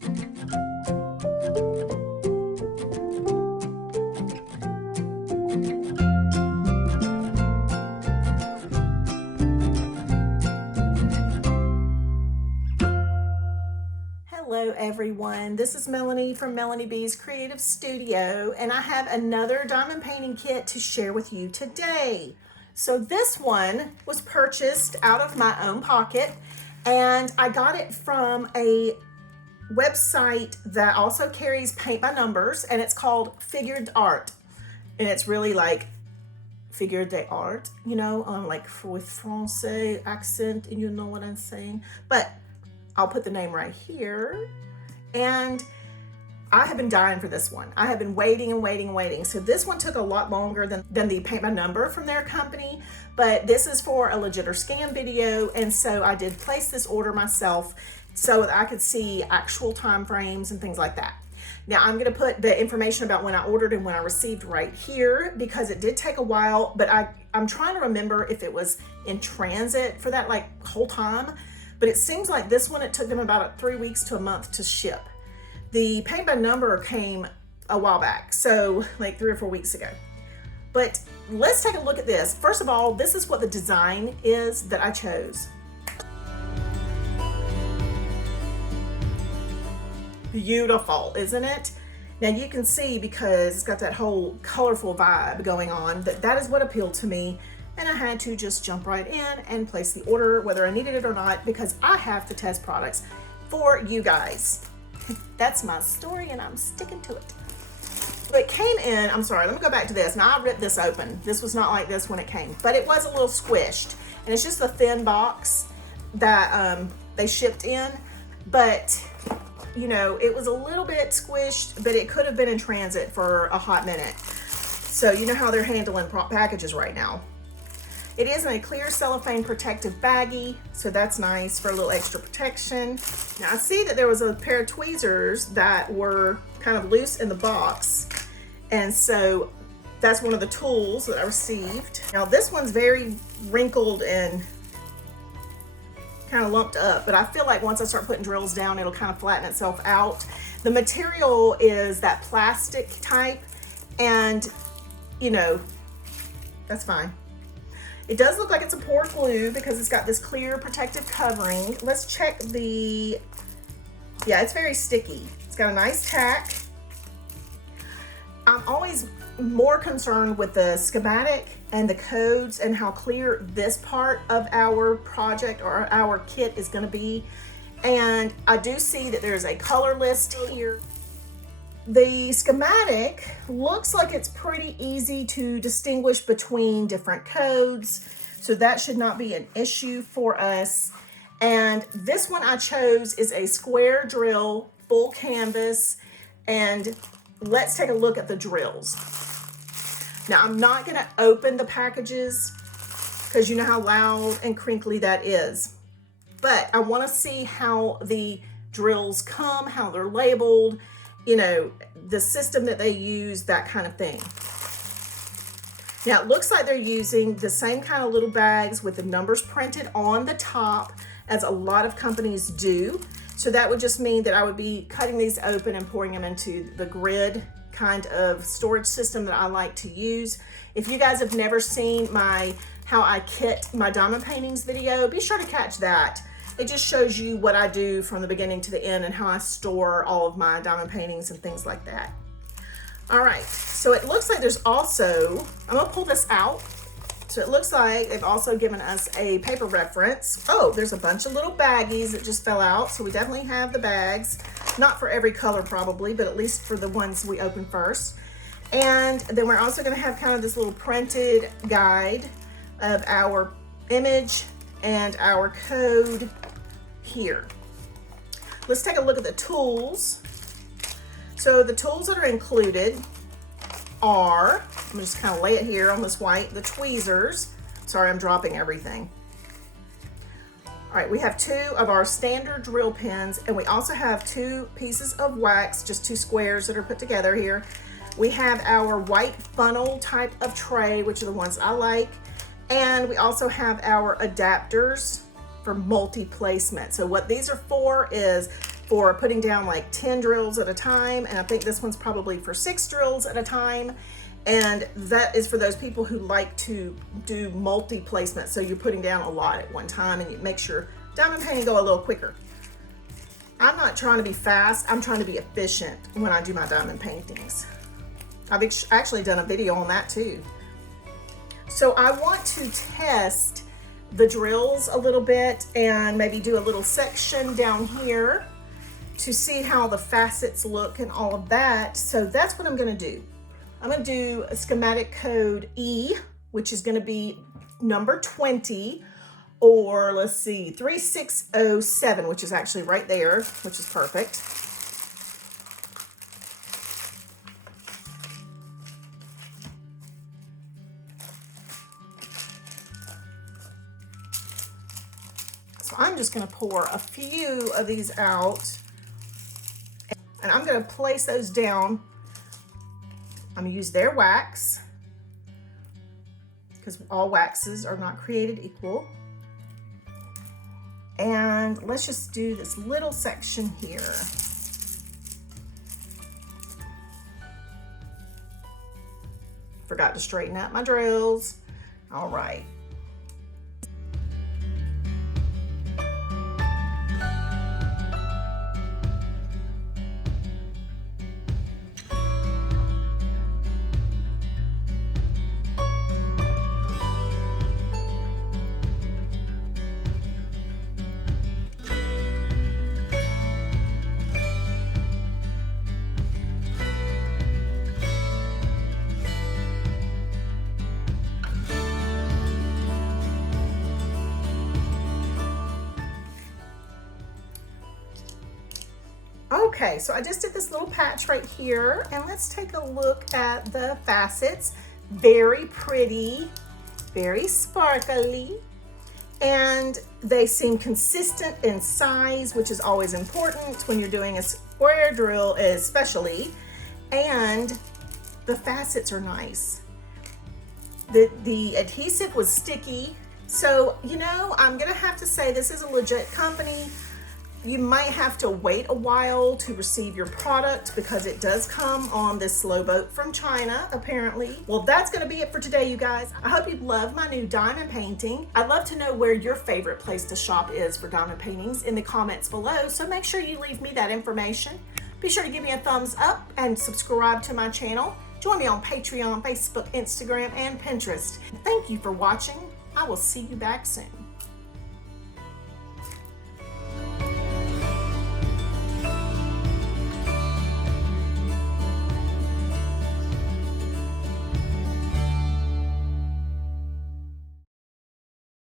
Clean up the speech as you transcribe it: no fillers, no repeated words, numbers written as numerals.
Hello everyone, this is Melanie from Melanie B's Creative Studio, and I have another diamond painting kit to share with you today. So this one was purchased out of my own pocket, and I got it from a website that also carries paint by numbers, and it's called Figured Art. And it's really like figure de art, you know, like with Francais accent, and you know what I'm saying. But I'll put the name right here. And I have been dying for this one. I have been waiting and waiting and waiting. So this one took a lot longer than the paint by number from their company, but this is for a legit or scam video. And so I did place this order myself so that I could see actual time frames and things like that. Now I'm gonna put the information about when I ordered and when I received right here, because it did take a while, but I'm trying to remember if it was in transit for that like whole time. But it seems like this one, it took them about 3 weeks to a month to ship. The paint by number came a while back, so like 3 or 4 weeks ago. But let's take a look at this. First of all, this is what the design is that I chose. Beautiful, isn't it? Now you can see, because it's got that whole colorful vibe going on, that is what appealed to me. And I had to just jump right in and place the order, whether I needed it or not, because I have to test products for you guys. That's my story, and I'm sticking to it. So it came in, I'm sorry, let me go back to this. Now I ripped this open. This was not like this when it came, but it was a little squished. And it's just a thin box that they shipped in. But, you know, it was a little bit squished, but it could have been in transit for a hot minute. So you know how they're handling packages right now. It is in a clear cellophane protective baggie, so that's nice for a little extra protection. Now I see that there was a pair of tweezers that were kind of loose in the box, and so that's one of the tools that I received. Now this one's very wrinkled and kind of lumped up, but I feel like once I start putting drills down, it'll kind of flatten itself out. The material is that plastic type, and you know, that's fine. It does look like it's a poured glue because it's got this clear protective covering. Let's check the, yeah, it's very sticky. It's got a nice tack. I'm always more concerned with the schematic and the codes and how clear this part of our project or our kit is going to be. And I do see that there's a color list here. The schematic looks like it's pretty easy to distinguish between different codes, so that should not be an issue for us. And this one I chose is a square drill, full canvas, and let's take a look at the drills. Now I'm not gonna open the packages because you know how loud and crinkly that is, but I wanna see how the drills come, how they're labeled, you know, the system that they use, that kind of thing. Now it looks like they're using the same kind of little bags with the numbers printed on the top as a lot of companies do. So that would just mean that I would be cutting these open and pouring them into the grid kind of storage system that I like to use. If you guys have never seen my how I kit my diamond paintings video, be sure to catch that. It just shows you what I do from the beginning to the end and how I store all of my diamond paintings and things like that. All right, so it looks like there's also, I'm gonna pull this out. So it looks like they've also given us a paper reference. Oh, there's a bunch of little baggies that just fell out. So we definitely have the bags, not for every color probably, but at least for the ones we open first. And then we're also gonna have kind of this little printed guide of our image and our code here. Let's take a look at the tools. So the tools that are included are, I'm just kind of lay it here on this white, the tweezers. Sorry, I'm dropping everything. All right, we have 2 of our standard drill pins, and we also have 2 pieces of wax, just 2 squares that are put together here. We have our white funnel type of tray, which are the ones I like. And we also have our adapters for multi-placement. So what these are for is for putting down like 10 drills at a time, and I think this one's probably for 6 drills at a time. And that is for those people who like to do multi-placement, so you're putting down a lot at one time and it makes your diamond painting go a little quicker. I'm not trying to be fast, I'm trying to be efficient when I do my diamond paintings. I've actually done a video on that too. So I want to test the drills a little bit and maybe do a little section down here to see how the facets look and all of that. So that's what I'm gonna do. I'm gonna do a schematic code E, which is gonna be number 20, or let's see, 3607, which is actually right there, which is perfect. So I'm just gonna pour a few of these out, and I'm gonna place those down. I'm gonna use their wax, because all waxes are not created equal. And let's just do this little section here. Forgot to straighten out my drills. All right. Okay, so I just did this little patch right here, and let's take a look at the facets. Very pretty, very sparkly, and they seem consistent in size, which is always important when you're doing a square drill especially, and the facets are nice. The adhesive was sticky, so you know, I'm gonna have to say this is a legit company. You might have to wait a while to receive your product because it does come on this slow boat from China, apparently. Well, that's gonna be it for today, you guys. I hope you love my new diamond painting. I'd love to know where your favorite place to shop is for diamond paintings in the comments below, so make sure you leave me that information. Be sure to give me a thumbs up and subscribe to my channel. Join me on Patreon, Facebook, Instagram, and Pinterest. Thank you for watching. I will see you back soon.